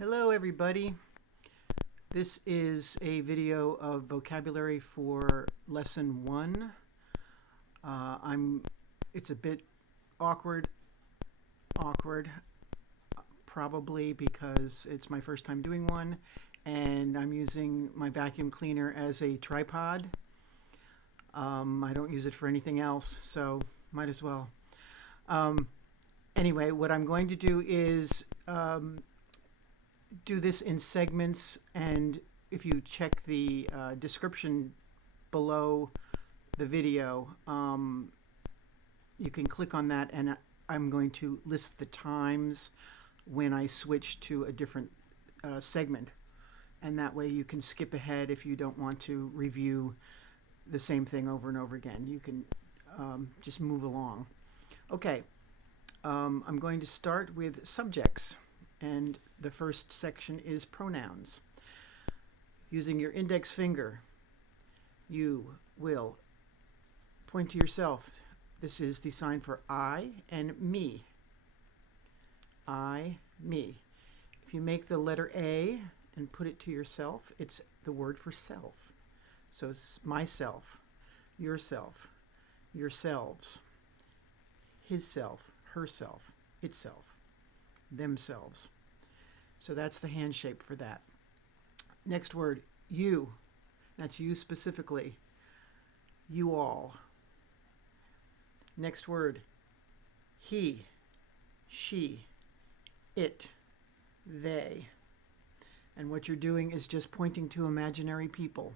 Hello everybody. This is a video of vocabulary for lesson 1. It's a bit awkward, probably because it's my first time doing one and I'm using my vacuum cleaner as a tripod. I don't use it for anything else, so might as well. Anyway, what I'm going to do is do this in segments, and if you check the description below the video, you can click on that, and I'm going to list the times when I switch to a different segment, and that way you can skip ahead if you don't want to review the same thing over and over again. You can just move along. Okay, I'm going to start with subjects. And the first section is pronouns. Using your index finger, you will point to yourself. This is the sign for I and me. I, me. If you make the letter A and put it to yourself, it's the word for self. So it's myself, yourself, yourselves, his self, herself, itself, themselves. So that's the hand shape for that. Next word, you. That's you specifically. You all. Next word, he, she, it, they. And what you're doing is just pointing to imaginary people.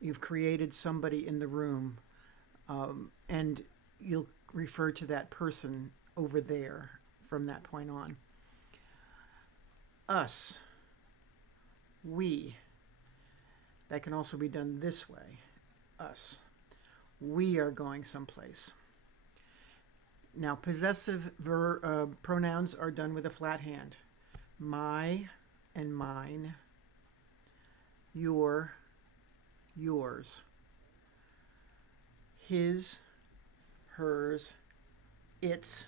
You've created somebody in the room, and you'll refer to that person over there from that point on. Us, we. That can also be done this way. Us. We are going someplace. Now, possessive pronouns are done with a flat hand. My and mine. Your, yours. His, hers, its,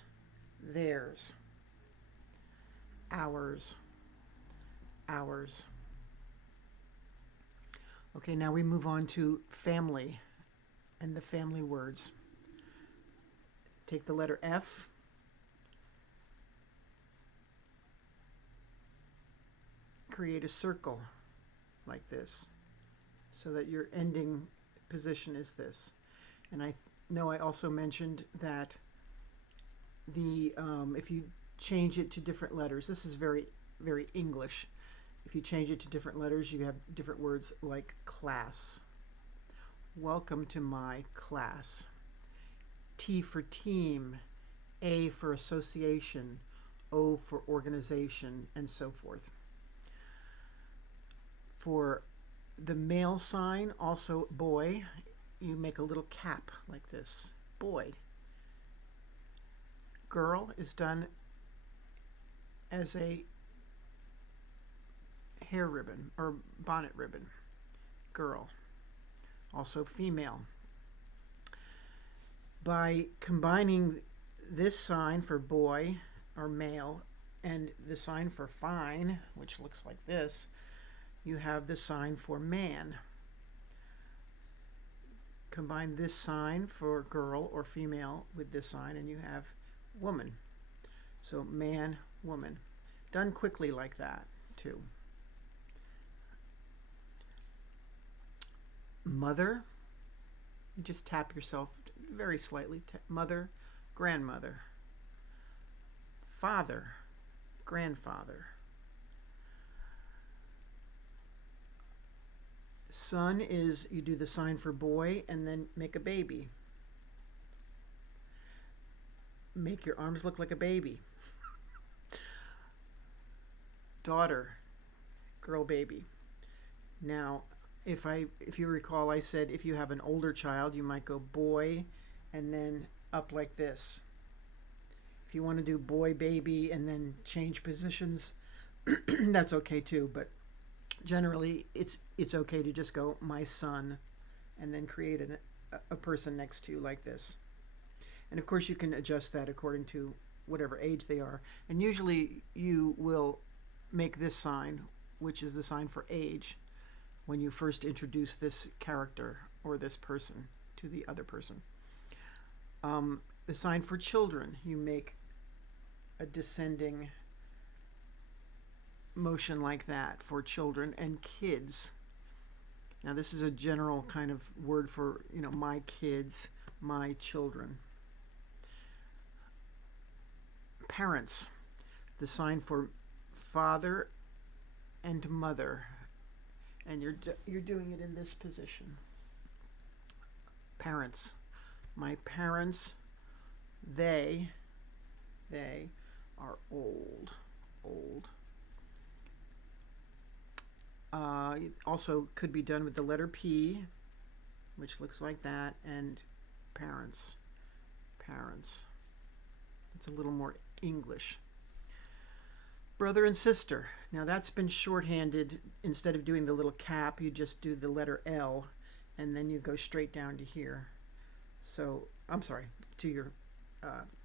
theirs. Ours. Ours. Okay, now we move on to family and the family words. Take the letter F. Create a circle like this so that your ending position is this. And I know I also mentioned that if you change it to different letters, this is very, very English. If you change it to different letters, you have different words like class. Welcome to my class. T for team, A for association, O for organization, and so forth. For the male sign, also boy, you make a little cap like this. Boy. Girl is done as a hair ribbon or bonnet ribbon. Girl. Also female. By combining this sign for boy or male and the sign for fine, which looks like this, you have the sign for man. Combine this sign for girl or female with this sign and you have woman. So man, woman. Done quickly like that too. Mother, you just tap yourself very slightly. Mother, grandmother. Father, grandfather. Son is, you do the sign for boy and then make a baby. Make your arms look like a baby. Daughter, girl baby. Now, if you recall, I said if you have an older child, you might go boy and then up like this. If you want to do boy baby and then change positions, that's okay too, but generally it's okay to just go my son and then create a person next to you like this. And of course you can adjust that according to whatever age they are. And usually you will make this sign, which is the sign for age, when you first introduce this character or this person to the other person. The sign for children, you make a descending motion like that for children and kids. Now this is a general kind of word for, my kids, my children. Parents, the sign for father and mother, and you're doing it in this position. Parents, my parents, they are old. Also could be done with the letter P, which looks like that, and parents. It's a little more English. Brother and sister. Now that's been shorthanded. Instead of doing the little cap, you just do the letter L, and then you go straight down to here. So, I'm sorry, to your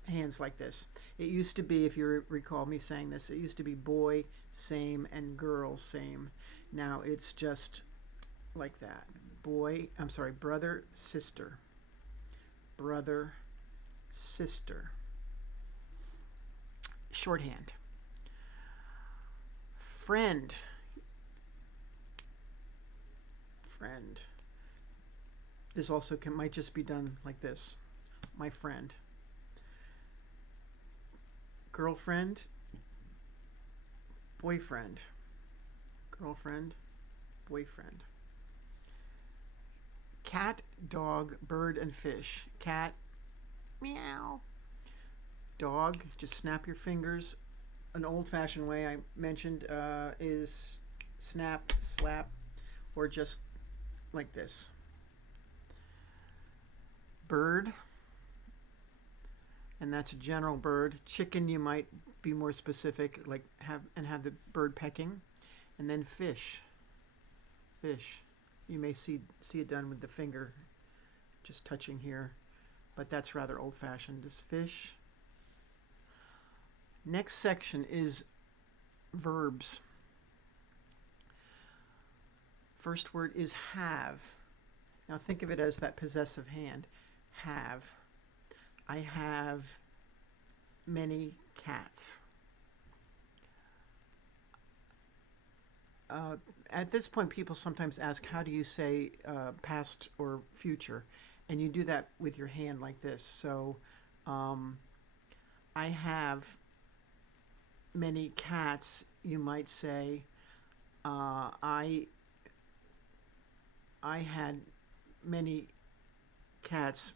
hands like this. It used to be, if you recall me saying this, it used to be boy, same, and girl, same. Now it's just like that. Brother, sister. Brother, sister. Shorthand. Friend. This also might just be done like this. My friend. Girlfriend. Boyfriend. Girlfriend. Boyfriend. Cat, dog, bird, and fish. Cat, meow. Dog, just snap your fingers. An old-fashioned way I mentioned is snap, slap, or just like this. Bird, and that's a general bird. Chicken, you might be more specific, like have the bird pecking. And then fish. You may see it done with the finger, just touching here, but that's rather old-fashioned. Is fish. Next section is verbs. First word is have. Now think of it as that possessive hand. Have. I have many cats. At this point, people sometimes ask, how do you say past or future? And you do that with your hand like this. So I have many cats. You might say, I had many cats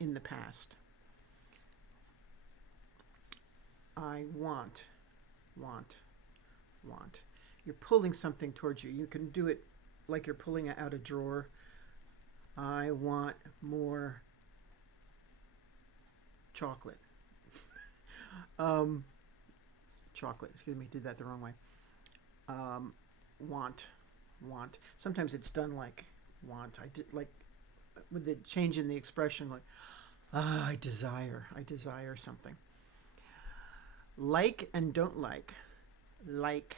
in the past. I want. You're pulling something towards you. You can do it like you're pulling out a drawer. I want more chocolate. Chocolate, excuse me, did that the wrong way. Want. Sometimes it's done like want. I did like with the change in the expression, like I desire something. Like and don't like. Like.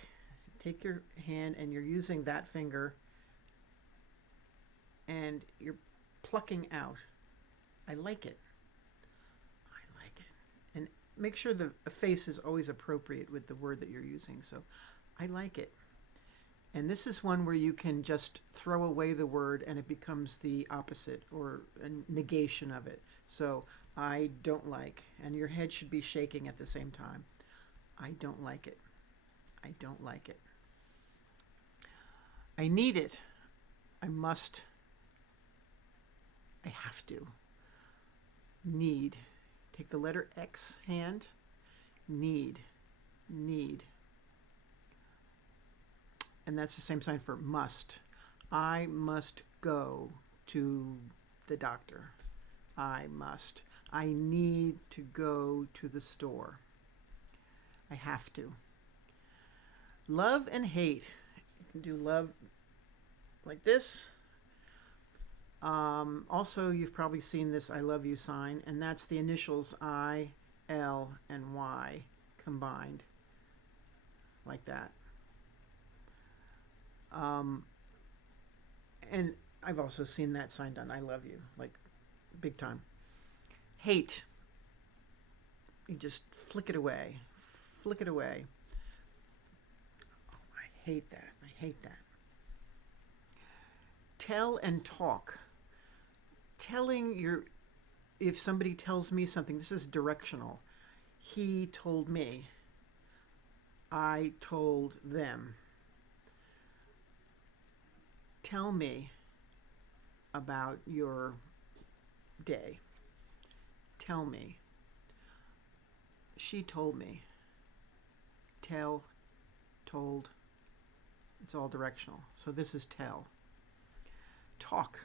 Take your hand and you're using that finger and you're plucking out. I like it. And make sure the face is always appropriate with the word that you're using. So, I like it. And this is one where you can just throw away the word and it becomes the opposite or a negation of it. So, I don't like, and your head should be shaking at the same time. I don't like it. I don't like it. I need it. I must. I have to. Need. Take the letter X hand. Need. And that's the same sign for must. I must go to the doctor. I must. I need to go to the store. I have to. Love and hate. You can do love like this. Also, you've probably seen this I love you sign, and that's the initials I, L, and Y combined. like that. And I've also seen that sign done, I love you, like big time. Hate, you just flick it away. Flick it away. Oh, I hate that. I hate that. Tell and talk. If somebody tells me something, this is directional. He told me. I told them. Tell me about your day. Tell me. She told me. Tell, told. It's all directional. So this is tell. Talk.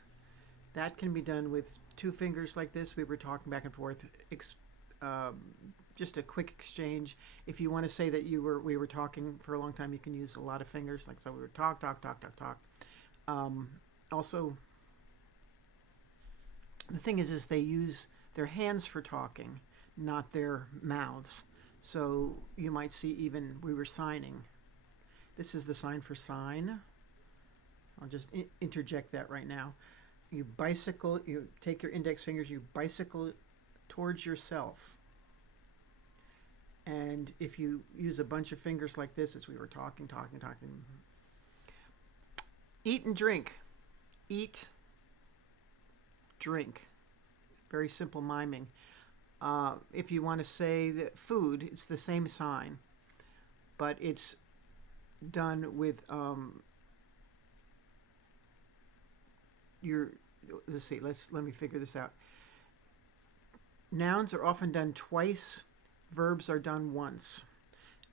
That can be done with two fingers like this. We were talking back and forth. Just a quick exchange. If you want to say that we were talking for a long time, you can use a lot of fingers. Like so, we were talk. Also, the thing is they use their hands for talking, not their mouths. So you might see even we were signing. This is the sign for sign. I'll just interject that right now. You bicycle, you take your index fingers, you bicycle towards yourself. And if you use a bunch of fingers like this, as we were talking. Eat and drink. Eat, drink. Very simple miming. If you want to say that food, it's the same sign, but it's done with let me figure this out. Nouns are often done twice. Verbs are done once.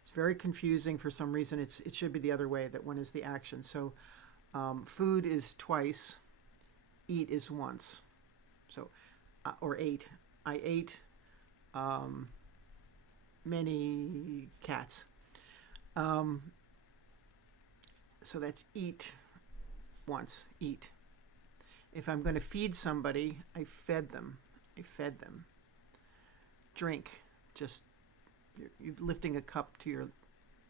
It's very confusing for some reason. It should be the other way, that one is the action. So food is twice. Eat is once. So or ate. I ate many cats. So that's eat once. Eat. If I'm going to feed somebody, I fed them. Drink. Just you're lifting a cup to your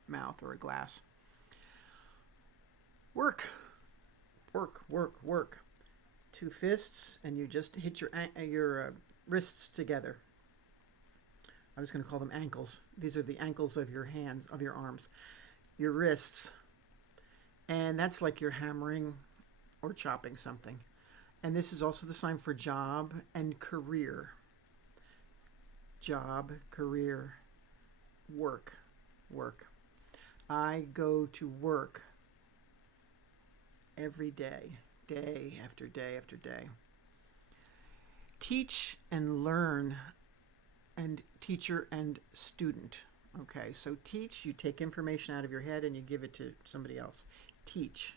mouth or a glass. Work. Two fists, and you just hit your wrists together. I was going to call them ankles. These are the ankles of your hands, of your arms. Your wrists. And that's like you're hammering or chopping something. And this is also the sign for job and career. Job, career, work. I go to work every day, day after day after day. Teach and learn, and teacher and student. Okay, so teach, you take information out of your head and you give it to somebody else. Teach.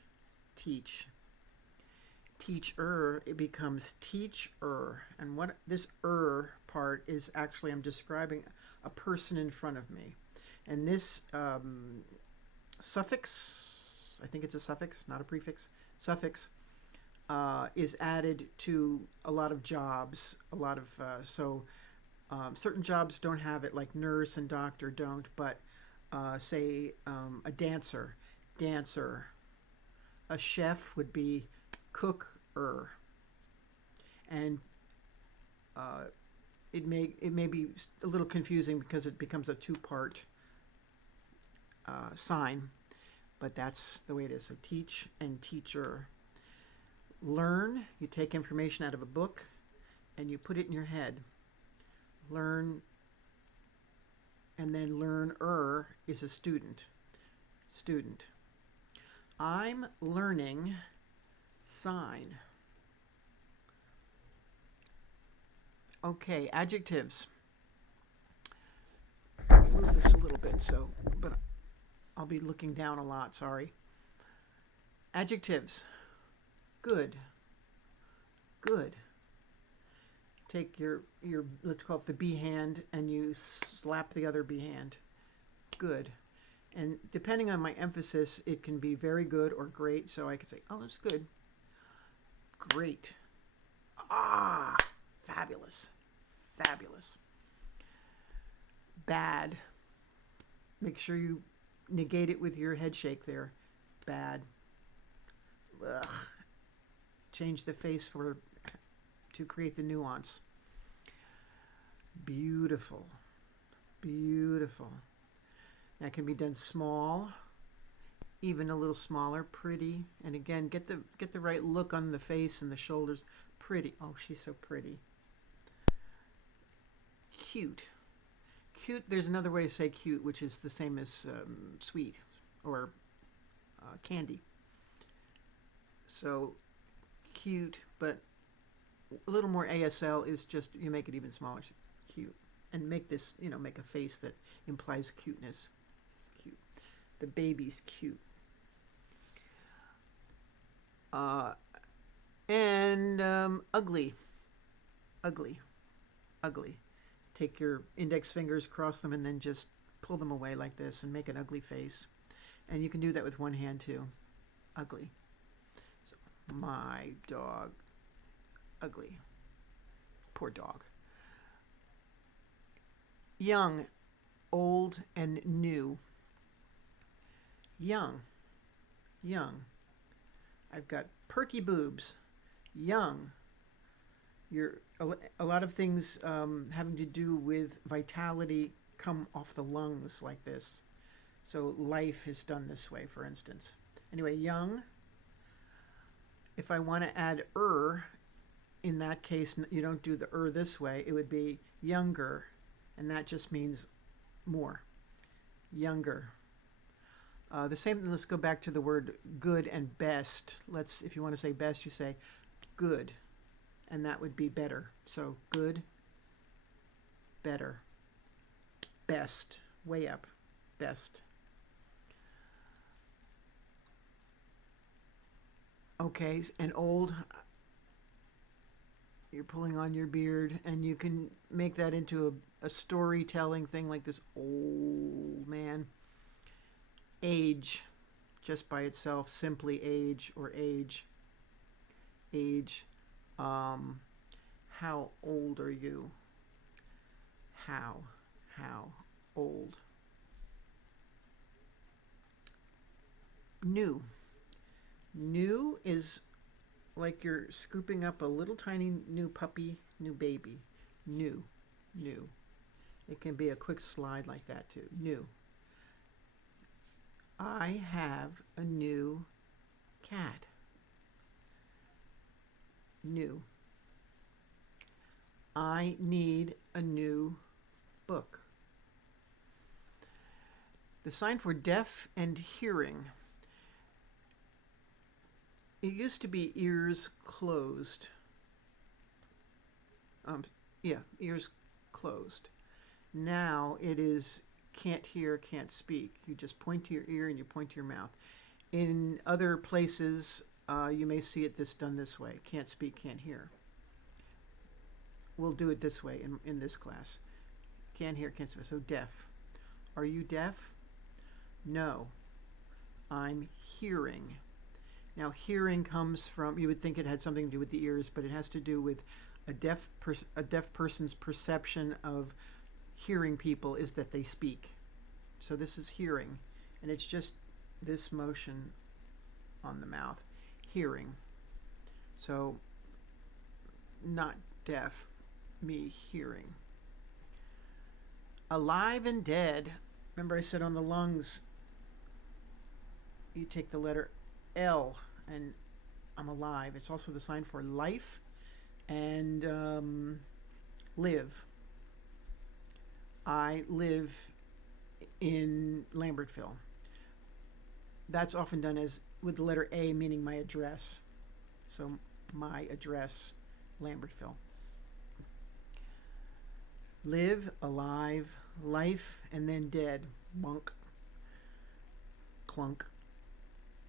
Teacher, it becomes teacher. And what this part is actually, I'm describing a person in front of me. And this suffix, I think it's a suffix, not a prefix, suffix, is added to a lot of jobs. Certain jobs don't have it, like nurse and doctor don't, but say a dancer. A chef would be cooker. And it may be a little confusing because it becomes a two-part sign, but that's the way it is. So teach and teacher. Learn, you take information out of a book and you put it in your head. Learn, and then learner is a student. I'm learning sign. Okay, adjectives. Move this a little bit, but I'll be looking down a lot, sorry. Adjectives. Good. Take your let's call it the B hand, and you slap the other B hand. Good. And depending on my emphasis, it can be very good or great. So I could say, oh, that's good. Great. Ah, fabulous. Bad. Make sure you negate it with your head shake there. Bad. Ugh. Change the face to create the nuance. Beautiful. Beautiful. That can be done small, even a little smaller, pretty. And again, get the right look on the face and the shoulders. Pretty. Oh, she's so pretty. Cute. Cute, there's another way to say cute, which is the same as sweet or candy. So cute, but a little more ASL is just you make it even smaller. Cute. And make this, make a face that implies cuteness. It's cute. The baby's cute. And ugly. Ugly. Ugly. Take your index fingers, cross them, and then just pull them away like this and make an ugly face. And you can do that with one hand too. Ugly. So, my dog. Ugly. Poor dog. Young, old, and new. Young. Young. I've got perky boobs. Young. A lot of things having to do with vitality come off the lungs like this. So life is done this way, for instance. Anyway, young. If I want to add in that case, you don't do the this way. It would be younger, and that just means more. Younger. The same. Let's go back to the word good and best. If you want to say best, you say good. And that would be better. So good, better, best, way up, best. Okay, and old, you're pulling on your beard, and you can make that into a storytelling thing like this old man. Age, just by itself, simply age or age. Age. How old are you? How old? New. New is like you're scooping up a little tiny new puppy, new baby. New. It can be a quick slide like that too. New. I have a new cat. New. I need a new book. The sign for deaf and hearing. It used to be ears closed. Ears closed. Now it is can't hear, can't speak. You just point to your ear and you point to your mouth. In other places, you may see it done this way. Can't speak, can't hear. We'll do it this way in this class. Can't hear, can't speak. So deaf. Are you deaf? No. I'm hearing. Now hearing comes from, you would think it had something to do with the ears, but it has to do with a deaf person's perception of hearing people is that they speak. So this is hearing, and it's just this motion on the mouth. Hearing. So not deaf, me hearing. Alive and dead. Remember I said on the lungs, you take the letter L, and I'm alive. It's also the sign for life and live. I live in Lambertville. That's often done as with the letter A, meaning my address. So my address, Lambertville. Live, alive, life, and then dead. Monk. Clunk.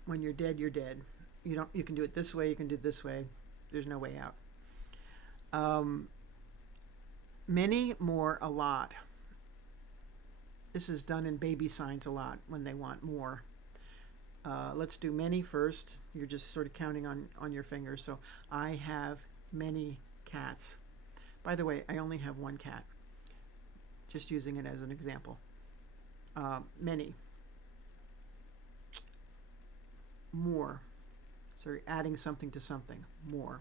When you're dead, you're dead. You can do it this way, you can do it this way. There's no way out. Many, more, a lot. This is done in baby signs a lot when they want more. Let's do many first. You're just sort of counting on your fingers. So I have many cats. By the way, I only have one cat. Just using it as an example. Many. more. So you're adding something to something, more.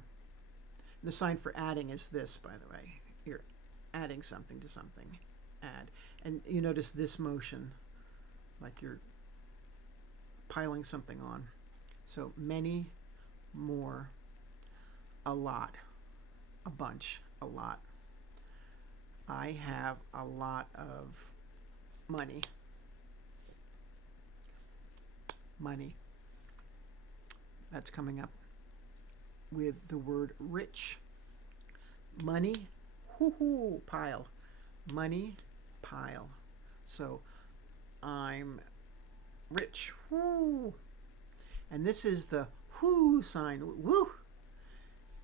The sign for adding is this, by the way. You're adding something to something, add. And you notice this motion, like you're piling something on. So many, more, a lot, a bunch, a lot. I have a lot of money. Money. That's coming up with the word rich. Money, hoo-hoo, pile. Money, pile. So I'm rich. Whoo. And this is the whoo sign. Woo.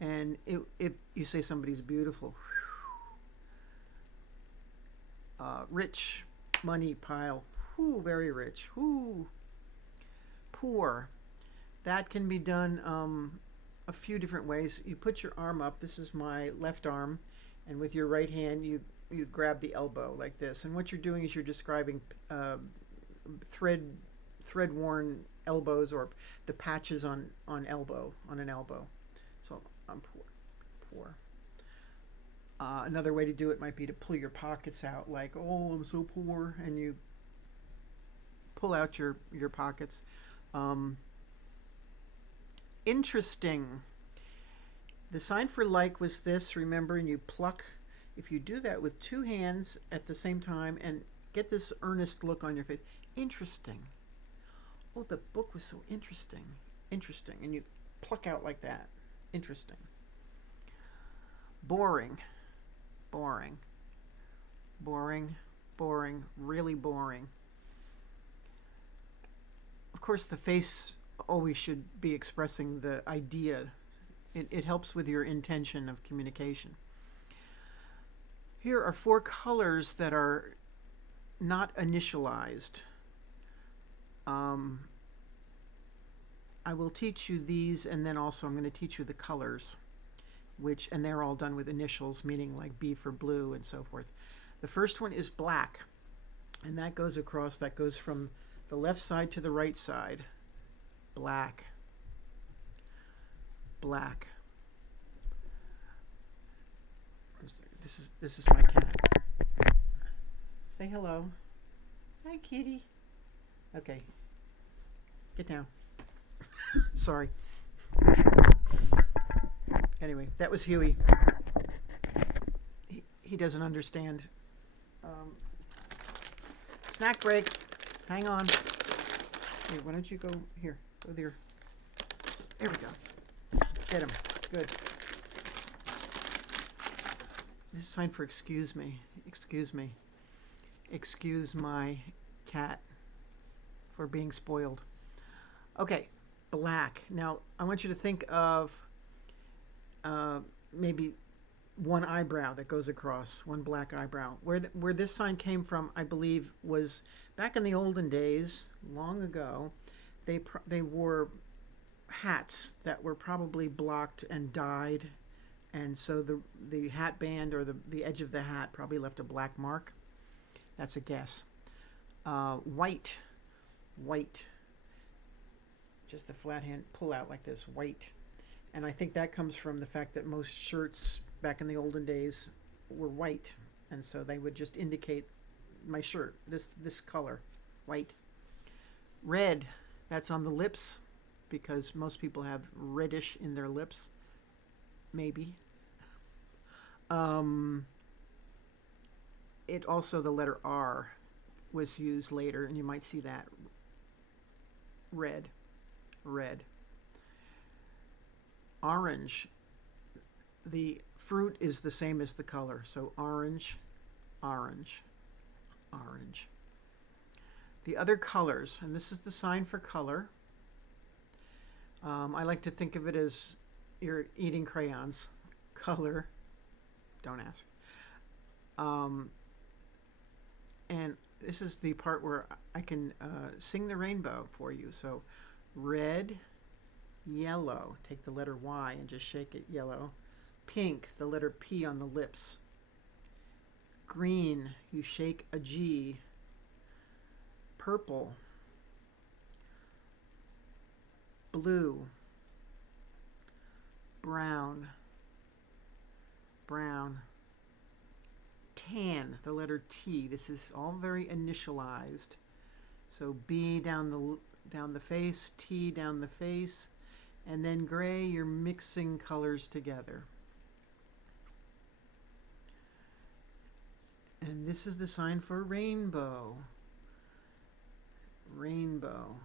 And if you say somebody's beautiful, rich, money, pile. Whoo, very rich. Whoo. Poor. That can be done a few different ways. You put your arm up. This is my left arm. And with your right hand, you grab the elbow like this. And what you're doing is you're describing thread-worn elbows, or the patches on an elbow. So I'm poor. Another way to do it might be to pull your pockets out, like, oh, I'm so poor, and you pull out your pockets. Interesting. The sign for like was this, remember, and you pluck. If you do that with two hands at the same time and get this earnest look on your face. Interesting. Oh, the book was so interesting. Interesting. And you pluck out like that. Interesting. Boring. Boring. Boring. Boring. Really boring. Of course, the face always should be expressing the idea. It helps with your intention of communication. Here are 4 colors that are not initialized. I will teach you these, and then also I'm going to teach you the colors, and they're all done with initials, meaning like B for blue and so forth. The first one is black, and that goes across, that goes from the left side to the right side. Black. Black. This is my cat. Say hello. Hi, kitty. Okay. Get down. Sorry. Anyway, that was Huey. He doesn't understand. Snack break. Hang on. Here, why don't you go here? Go there. There we go. Get him. Good. This is a sign for excuse me. Excuse me. Excuse my cat for being spoiled. Okay, black. Now, I want you to think of maybe one eyebrow that goes across, one black eyebrow. Where this sign came from, I believe, was back in the olden days, long ago. They wore hats that were probably blocked and dyed, and so the hat band or the edge of the hat probably left a black mark. That's a guess. White. Just the flat hand pull out like this, white. And I think that comes from the fact that most shirts back in the olden days were white, and so they would just indicate my shirt, this color, white. Red, that's on the lips, because most people have reddish in their lips, maybe. It also, the letter R was used later, and you might see that. Red. Orange. The fruit is the same as the color, so orange. The other colors, and this is the sign for color. I like to think of it as you're eating crayons. Color. Don't ask. And this is the part where I can sing the rainbow for you. So red, yellow, take the letter Y and just shake it, yellow. Pink, the letter P on the lips. Green, you shake a G. Purple. blue, brown, brown, tan, the letter T. This is all very initialized. So B down the face, T down the face, and then gray, you're mixing colors together. And this is the sign for rainbow. Rainbow.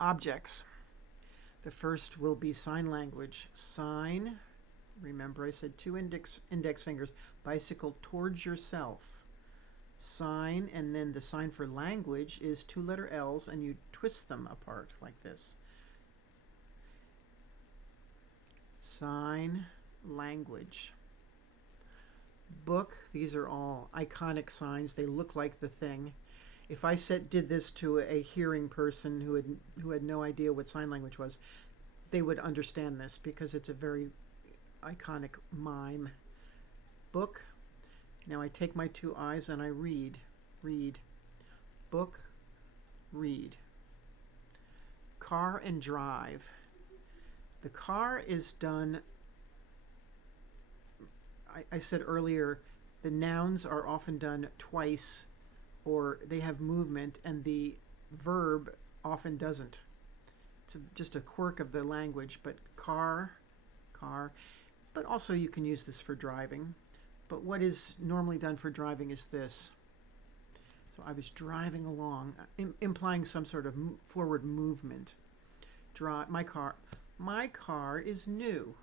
Objects. The first will be sign language. Sign, remember I said 2 index fingers, bicycle towards yourself. Sign, and then the sign for language is 2 letter L's, and you twist them apart like this. Sign language. Book, these are all iconic signs. They look like the thing. If I did this to a hearing person who had no idea what sign language was, they would understand this because it's a very iconic mime. Book. Now I take my 2 eyes and I read. Read. Book. Read. Car and drive. The car is done, I said earlier, the nouns are often done twice, or they have movement, and the verb often doesn't. It's just a quirk of the language, but car, but also you can use this for driving. But what is normally done for driving is this. So I was driving along, implying some sort of forward movement. My car is new.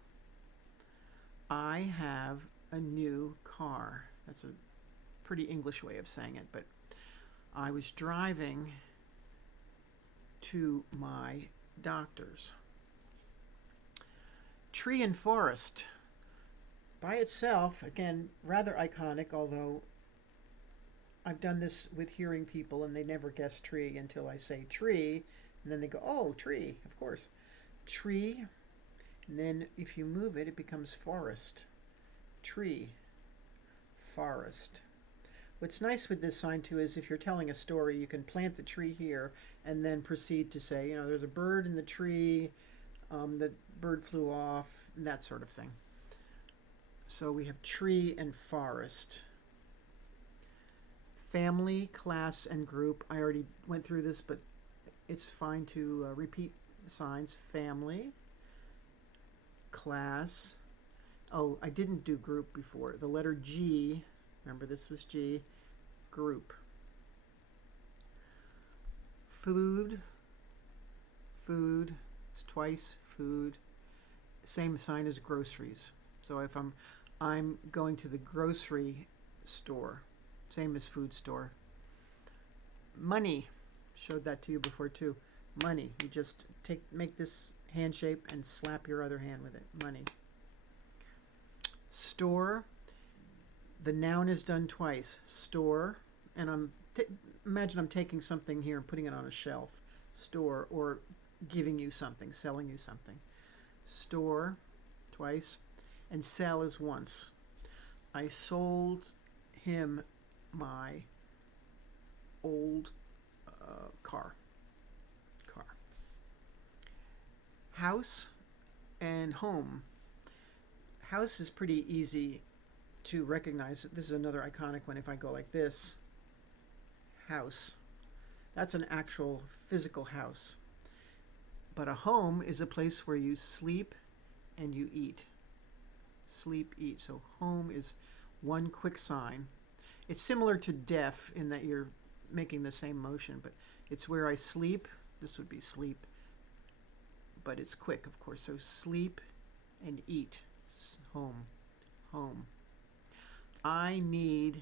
I have a new car. That's a pretty English way of saying it, but I was driving to my doctor's. Tree and forest. By itself, again, rather iconic, although I've done this with hearing people and they never guess tree until I say tree, and then they go, oh, tree, of course. Tree, and then if you move it, it becomes forest. Tree, forest. What's nice with this sign too is if you're telling a story, you can plant the tree here and then proceed to say, there's a bird in the tree, the bird flew off, and that sort of thing. So we have tree and forest. Family, class, and group. I already went through this, but it's fine to repeat signs. Family, class. Oh, I didn't do group before. The letter G, remember this was G, group. Food, food, it's twice, food. Same sign as groceries. So if I'm going to the grocery store, same as food store. Money, showed that to you before too. Money, you just make this hand shape and slap your other hand with it. Money. Store, the noun is done twice. Store, and imagine I'm taking something here and putting it on a shelf. Store, or giving you something, selling you something. Store, twice, and sell is once. I sold him my old car. House and home. House is pretty easy to recognize. This is another iconic one. If I go like this, house. That's an actual physical house. But a home is a place where you sleep and you eat. Sleep, eat. So home is one quick sign. It's similar to deaf in that you're making the same motion, but it's where I sleep. This would be sleep, but it's quick, of course. So sleep and eat. Home, home. I need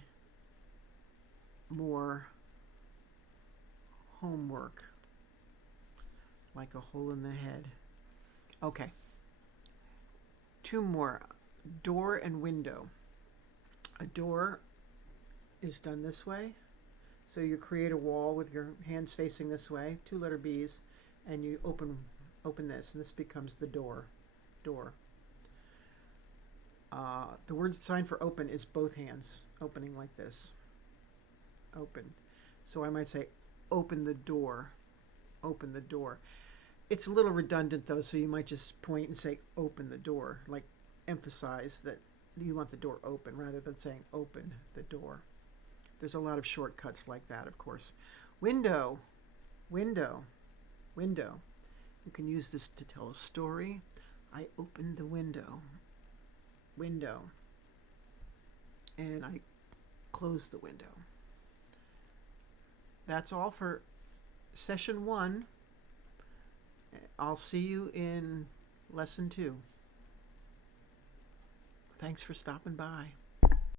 more homework. Like a hole in the head. Okay. 2 more. Door and window. A door is done this way. So you create a wall with your hands facing this way, 2 letter B's, and you open this, and this becomes the door. Door. The word sign for open is both hands, opening like this. Open. So I might say, open the door. Open the door. It's a little redundant though, so you might just point and say open the door, like emphasize that you want the door open rather than saying open the door. There's a lot of shortcuts like that, of course. Window, window, window. You can use this to tell a story. I opened the window, window, and I closed the window. That's all for session 1. I'll see you in lesson 2. Thanks for stopping by.